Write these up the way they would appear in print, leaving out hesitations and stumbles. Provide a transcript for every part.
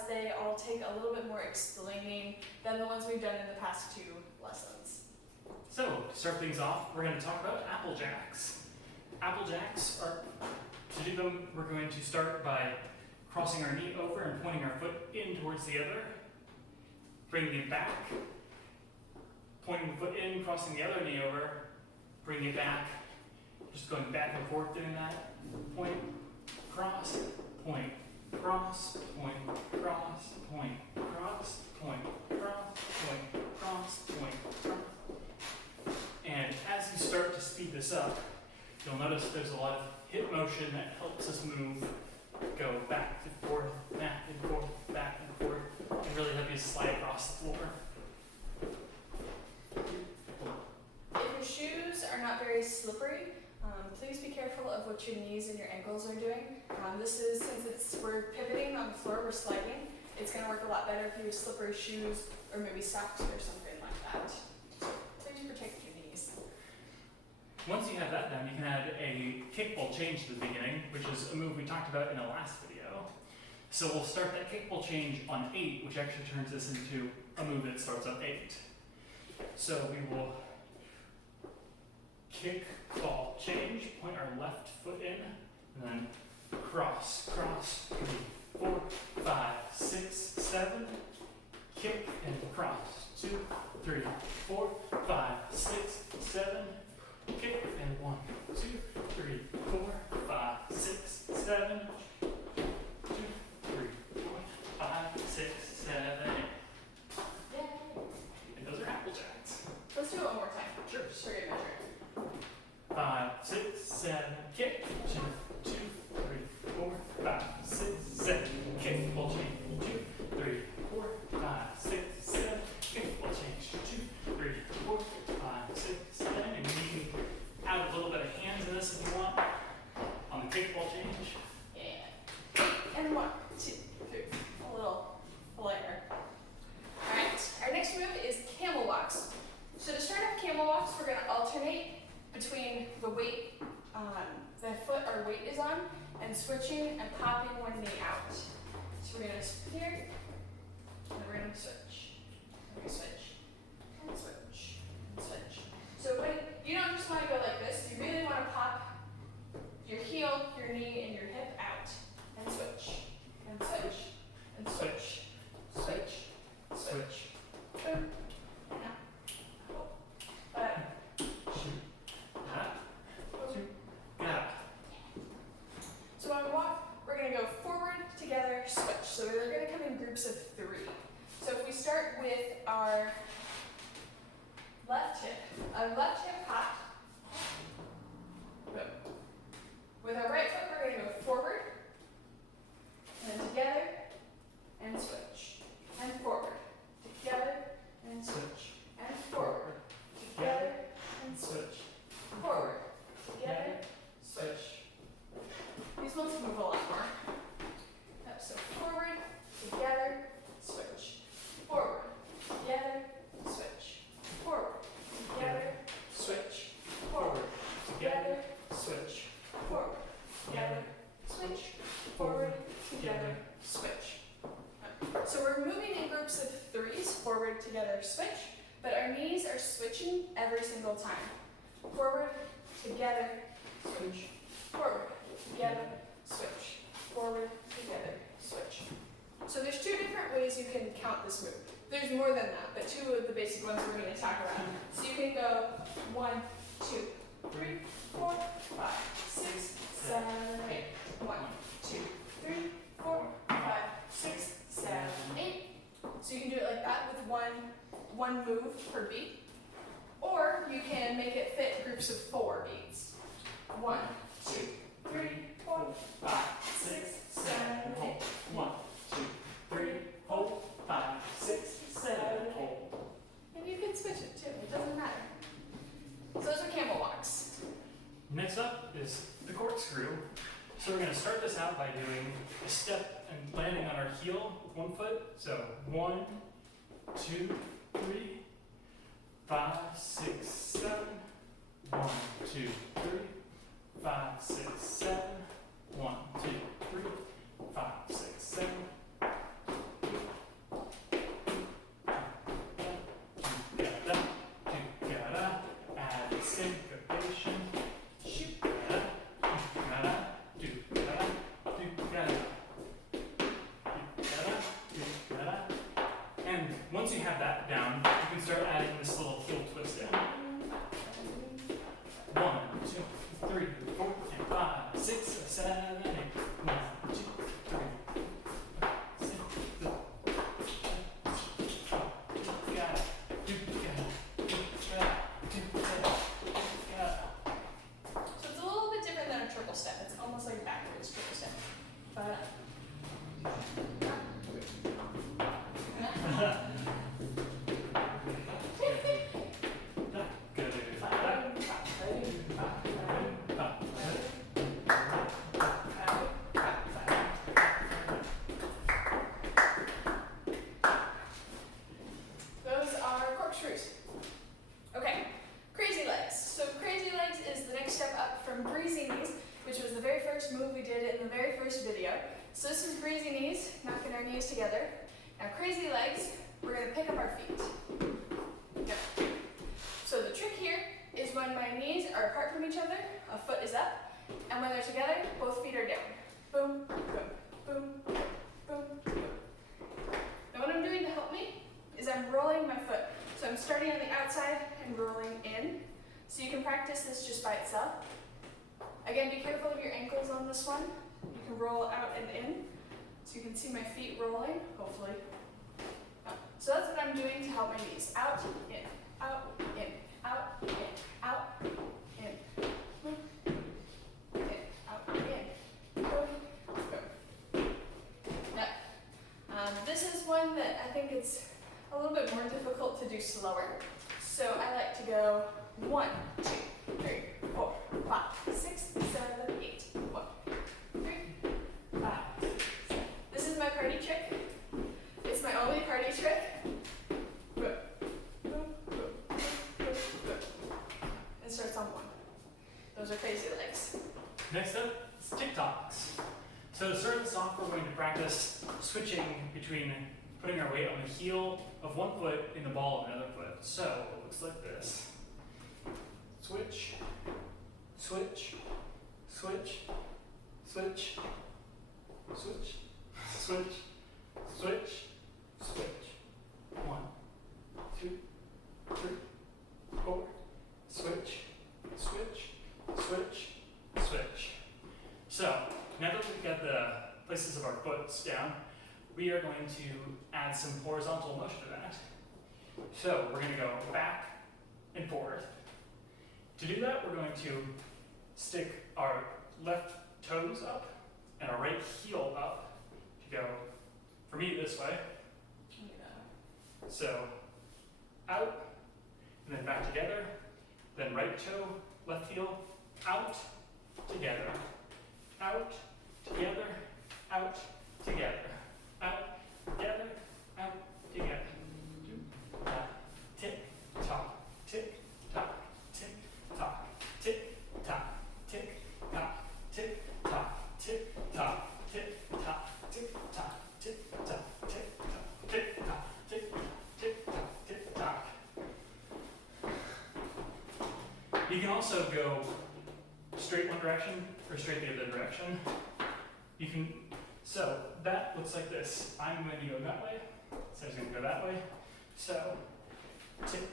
as they all take a little bit more explaining than the ones we've done in the past 2 lessons. So, to start things off, we're going to talk about Apple Jacks. Apple Jacks are, to do them, we're going to start by crossing our knee over and pointing our foot in towards the other, bringing it back, pointing the foot in, crossing the other knee over, bringing it back, just going back and forth doing that, point, cross, point, cross, point, cross, point, cross, point, cross, point, cross, point, cross. And as you start to speed this up, you'll notice there's a lot of hip motion that helps us move, go back and forth, back and forth, back and forth, and really help you slide across the floor. If your shoes are not very slippery, please be careful of what your knees and your ankles are doing. Since we're pivoting on the floor, we're sliding, it's going to work a lot better if you use slippery shoes or maybe socks or something like that. So please protect your knees. Once you have that done, you can add a kickball change to the beginning, which is a move we talked about in the last video. So we'll start that kickball change on 8, which actually turns this into a move that starts on 8. So we will kick, ball, change, point our left foot in, and then cross, cross, 3, 4, 5, 6, 7, kick and cross, 2, 3, 4, 5, 6, 7, kick and 1, 2, 3, 4, 5, 6, 7, 2, 3, 4, 5, 6, 7, 8. Yay! And those are Apple Jacks. Let's do it one more time. Sure. Just for good measure. 5, 6, 7, kick, 2, 3, 4, 5, 6, 7, kick, ball change, 2, 3, 4, 5, 6, 7, kick, ball change, 2, 3, 4, 5, 6, 7, and you can add a little bit of hands in this if you want on the kick, ball change. Yeah. And 1, 2, 3. A little lighter. Alright, our next move is Camel Walks. So to start off Camel Walks, we're going to alternate between the weight, the foot our weight is on, and switching and popping one knee out. So we're going to sit here, and we're going to switch. We're going to switch, and switch, and switch. So when you don't just want to go like this, you really want to pop your heel, your knee, and your hip out, and switch, and switch, and switch, switch, switch. Boom. So when we walk, we're going to go forward, together, switch. So they're going to come in groups of 3. So if we start with our left hip hop. Boom. With our right foot, we're going to go forward, and then together, and switch, and forward, together, and switch, and forward, together, and switch, forward, together, switch. These ones move a lot more. Yep, so forward, together, switch, forward, together, switch, forward, together, switch, forward, together, switch, forward, together, switch, forward, together, switch. So we're moving in groups of 3s, forward, together, switch, but our knees are switching every single time. Forward, together, switch, forward, together, switch, forward, together, switch. So there's 2 different ways you can count this move. There's more than that, but 2 of the basic ones we're going to talk about. So you can go 1, 2, 3, 4, 5, 6, 7, 8. 1, 2, 3, 4, 5, 6, 7, 8. So you can do it like that with one move per beat. Or you can make it fit groups of 4 beats. 1, 2, 3, 4, 5, 6, 7, 8. 1, 2, 3, hold, 5, 6, 7, hold. And you can switch it too, it doesn't matter. So those are Camel Walks. Next up is the corkscrew. So we're going to start this out by doing a step and landing on our heel with one foot. So 1, 2, 3, 5, 6, 7. 1, 2, 3, 5, 6, 7. 1, 2, 3, 5, 6, 7. once you have that down, you can start adding this little heel twist in. 1, 2, 3, 4, and 5, 6, 7, 8. 1, 2, 3, 4, 5, 6, 7, 8. You got it. You got it. You got it. You got it. So it's a little bit different than a triple step. It's almost like a backwards triple step. But those are corkscrews. Okay, crazy legs. So crazy legs is the next step up from greasy knees, which was the very first move we did in the very first video. So this is greasy knees, knocking our knees together. Now crazy legs, we're gonna pick up our feet. Go. So the trick here is when my knees are apart from each other, a foot is up, and when they're together, both feet are down. Boom, boom, boom, boom, boom. Now what I'm doing to help me is I'm rolling my foot. So I'm starting on the outside and rolling in. So you can practice this just by itself. Again, be careful of your ankles on this one. You can roll out and in. So you can see my feet rolling, hopefully. So that's what I'm doing to help my knees. Out, in, out, in, out, in, out, in, out, in, boom, boom. Now, this is one that I think it's a little bit more difficult to do slower. So I like to go 1, 2, 3, 4, 5, 6, 7, 8. 1, 3, 5, 6, 7. This is my party trick. It's my only party trick. Boom, boom, boom, boom, boom, boom. It starts on 1. Those are crazy legs. Next up is Tocks. So to start this off, we're going to practice switching between putting our weight on the heel of one foot in the ball of another foot. So it looks like this. Switch, switch, switch, switch, switch, switch, switch, switch. 1, 2, 3, 4. Switch, switch, switch, switch. So now that we've got the places of our foots down, we are going to add some horizontal motion to that. So we're going to go back and forth. To do that, we're going to stick our left toes up and our right heel up to go, for me, this way. So out, and then back together, then right toe, left heel, out, together, out, together, out, together, out, together, out, together. Tick, tock, tick, tock, tick, tock, tick, tock, tick, tock, tick, tock, tick, tock, tick, tock, tick, tock, tick, tock, tick, tock, tick, tock, tick, tick, tock, tick, tock. You can also go straight one direction or straight the other direction. You can, so that looks like this. I'm going to go that way, so I'm going to go that way. So tick,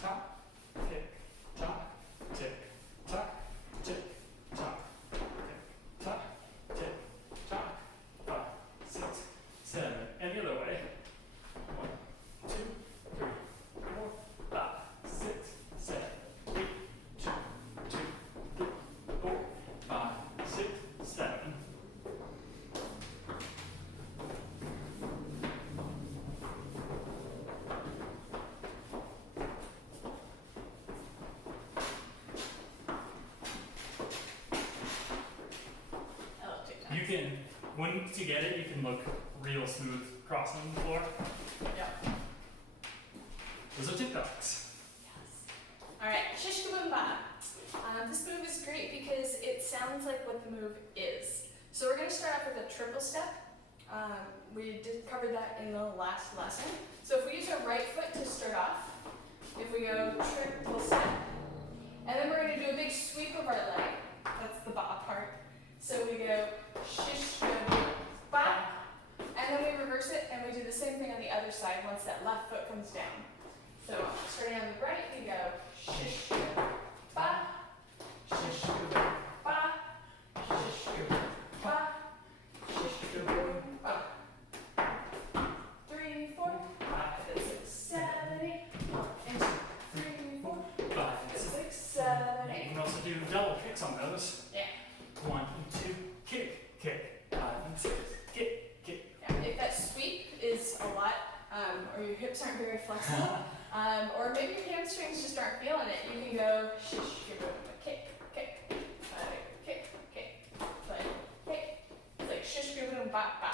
tock, tick, tock, tick, tock, tick, tock, tick, tock, tick, tock. 5, 6, 7, and the other way. 1, 2, 3, 4, 5, 6, 7, 8, 2, 2, 3, 4, 5, 6, 7. You can, once you get it, you can look real smooth crossing the floor. Yeah. Those are Tocks. Yes. All right, Shish Ka Boom Ba. This move is great because it sounds like what the move is. So we're going to start off with a triple step. We did cover that in the last lesson. So if we use our right foot to start off, if we go triple step, and then we're going to do a big sweep of our leg. That's the ba part. So we go shish ka boom ba, and And then we reverse it and we do the same thing on the other side once that left foot comes down. So starting on the right, we go shish ka ba, shish ka boom ba, shish ka boom ba, shish ka boom ba. 3, 4, 5, 6, 7, 8. 1 and 2, 3, 4, 5, 6, 7, 8. You can also do double kicks on those. Yeah. 1 and 2, kick, kick. 5 and 6, kick, kick. Yeah. If that sweep is a lot, or your hips aren't very flexible, or maybe your hamstrings just aren't feeling it, you can go shish ka boom ba, kick, kick, kick, kick, kick. It's like shish ka boom ba ba.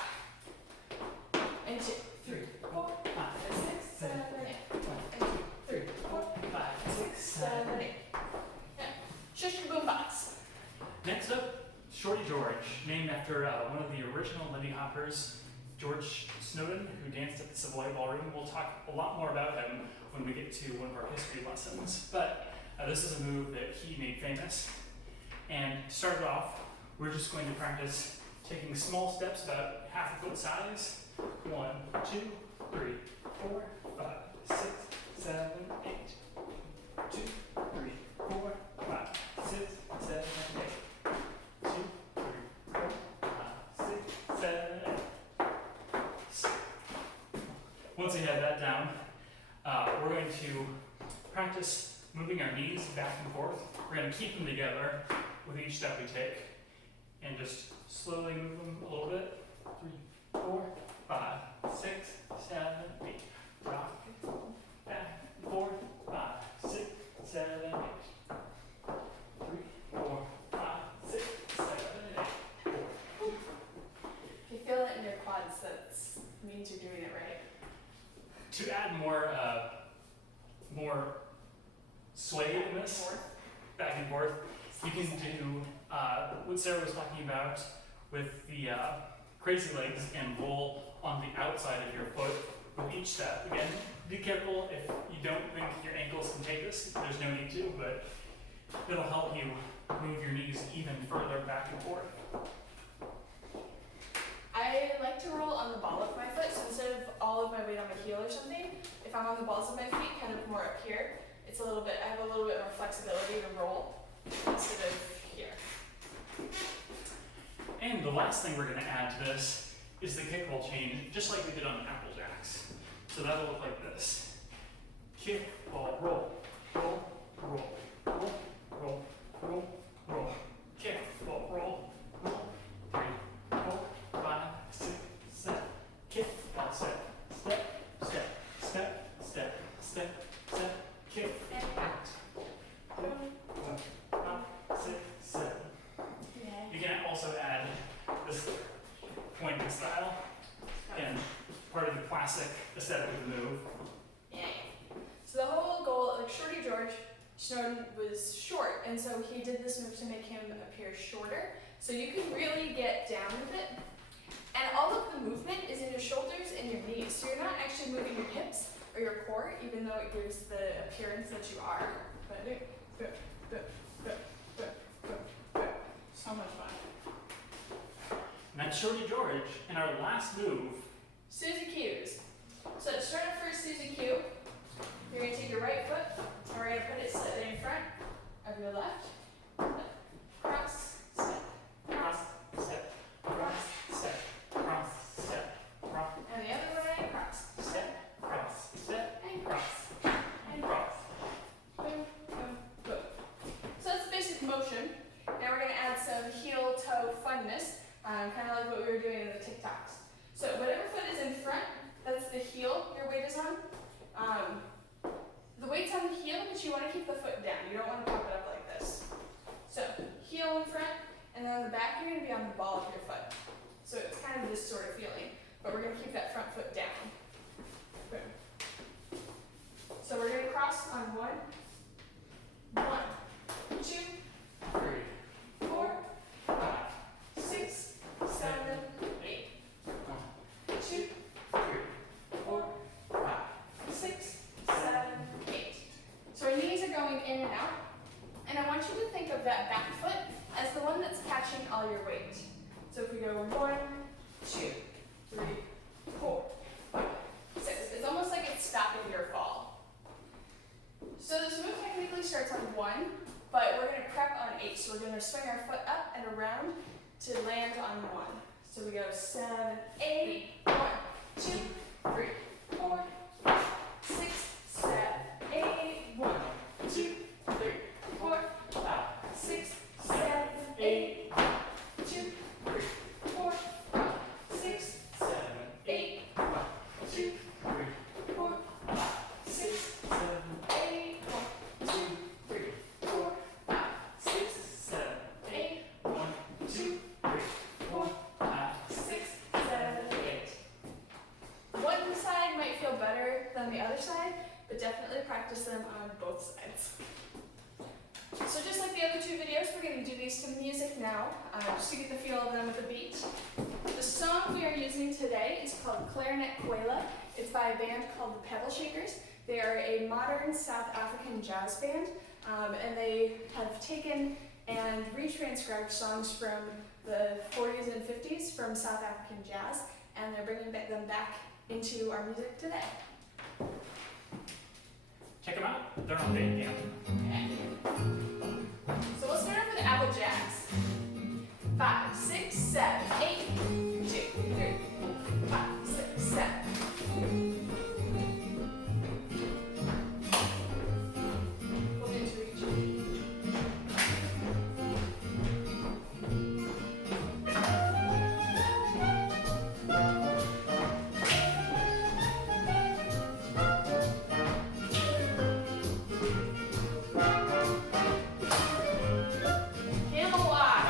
And 2, 3, 4, 5, 6, 7, 8. 1 and 2, 3, 4, 5, 6, 7, 8. Yeah. Shish ka boom bas. Next up, Shorty George, named after one of the original Lindy Hoppers, George Snowden, who danced at the Savoy Ballroom. We'll talk a lot more about him when we get to one of our history lessons. But this is a move that he made famous. And to start it off, we're just going to practice taking small steps about half a foot size. 1, 2, 3, 4, 5, 6, 7, 8. 2, 3, 4, 5, 6, 7, 8. 2, 3, 4, 5, 6, 7, 8. Once we have that down, we're going to practice moving our knees back and forth. We're going to keep them together with each step we take, and just slowly move them a little bit. 3, 4, 5, 6, 7, 8. Rock it back and forth. 5, 6, 7, 8. 3, 4, 5, 6, 7, 8. 4. If you feel it in your quads, that means you're doing it right. To add more sway in this, back and forth, you can do what Sarah was talking about with the crazy legs and roll on the outside of your foot with each step. Again, be careful if you don't think your ankles can take this. There's no need to, but it'll help you move your knees even further back and forth. I like to roll on the ball of my foot, so instead of all of my weight on my heel or something, if I'm on the balls of my feet, kind of more up here, it's a little bit, I have a little bit more flexibility to roll instead of here. And the last thing we're going to add to this is the kick ball chain, just like we did on Apple Jacks. So that'll look like this. Kick, ball, roll, roll, roll, roll, roll, roll, roll. Kick, ball, roll, roll. 3, 4, 5, 6, 7. Kick, ball, step, step, step, step, step, step, step. Kick, And out. 4, 5, 6, 7. yeah. You can also add this pointing style, and part of the classic aesthetic of the move. Yeah. So the whole goal, like Shorty George, Snowden was short, and so he did this move to make him appear shorter. So you can really get down with it. And all of the movement is in your shoulders and your knees. So you're not actually moving your hips or your core, even though it gives the appearance that you are. So much fun. And that's Shorty George. And our last move, Susie Cues. So to start off first, Suzy Q, you're going to take your right foot, and we're going to put it slightly in front of your left. Cross, step, cross, step, cross, step, cross, step, cross, and the other way, cross, step, cross, step, and cross, cross, and cross. boom, boom, boom. So that's the basic motion. Now we're going to add some heel-toe funness, kind of like what we were doing in the TikToks. So whatever foot is in front, that's the heel your weight is on. The weight's on the heel, but you want to keep the foot down. You don't want to pop it up like this. So heel in front, and then on the back, you're going to be on the ball of your foot. So it's kind of this sort of feeling, but we're going to keep that front foot down. Boom. So we're going to cross on 1, 2, 3, 4, 5, 6, 7, 8. 1, 2, 3, 4, 5. 6, 7, 8. So our knees are going in and out. And I want you to think of that back foot as the one that's catching all your weight. So if we go 1, 2, 3, but we're going to prep on 8. So we're going to swing our foot up and around to land on 1. So we go 7, 8, 1, 2, 3, 4, 5, 6, 7, 8, 1, 2, 3, 4, 5, 6, 7, 8, 2, 3, 4, 5, 6, 7, 8, 1, 2, 3, 4, 5, 6, 7, 8, 1, 2, 3, 4, 5, 6, 7, 8, 1, 2, 3, 4, 5, 6, 7, 8. One side might feel better than the other side, but definitely practice them on both sides. So just like the other 2 videos, we're going to do these to music now, just to get the feel of them with the beat. The song we are using today is called Clarinet Kwela. It's by a band called the Pebble Shakers. They are a modern South African jazz band, and they have taken and retranscribed songs from the 40s and 50s from South African jazz, and they're bringing them back into our music today. Check them out. They're on Bandcamp. Okay. So we'll start off with Apple Jacks. 5, 6, 7, 8, 2, 3, 4, 5, 6, 7. Hold into reach. Camel Walk.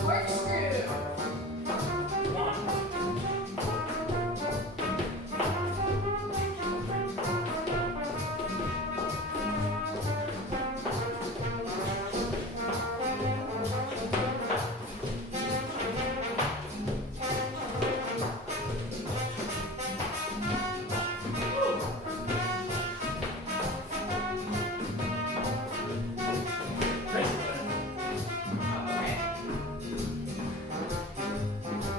Corkscrew. 1, Great. Okay.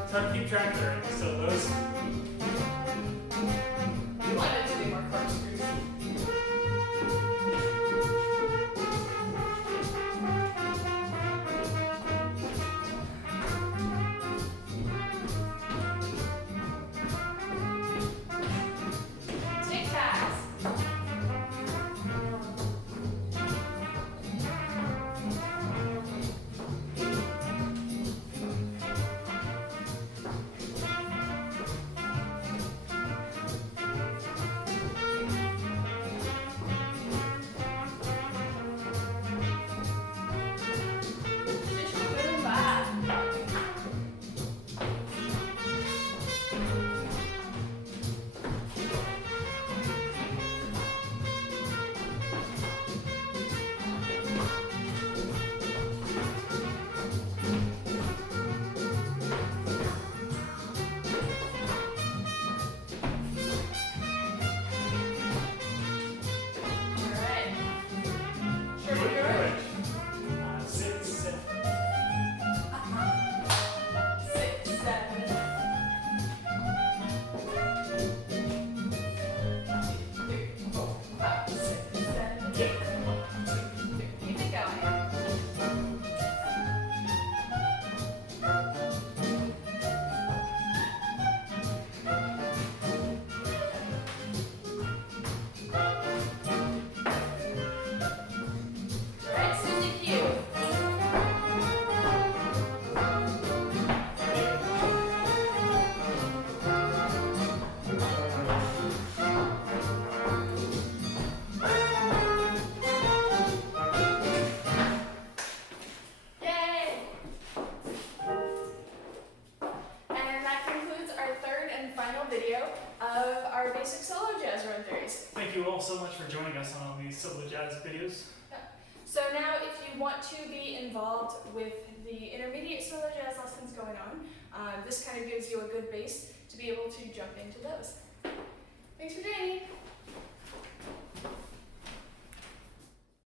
It's hard to keep track there, so those. You wanted to do more corkscrews. Tic-tacs. Shish Ka Boom Ba. Alright. Shorty George. 6, 7. 6, 7. 3, 4, 5, 6, 7, 8. Keep it going. Alright, Suzy Q. Yay! And that concludes our 3rd and final video of our basic solo jazz run-throughs. Thank you all so much for joining us on all these solo jazz videos. So now if you want to be involved with the intermediate solo jazz lessons going on, this kind of gives you a good base to be able to jump into those. Thanks for joining.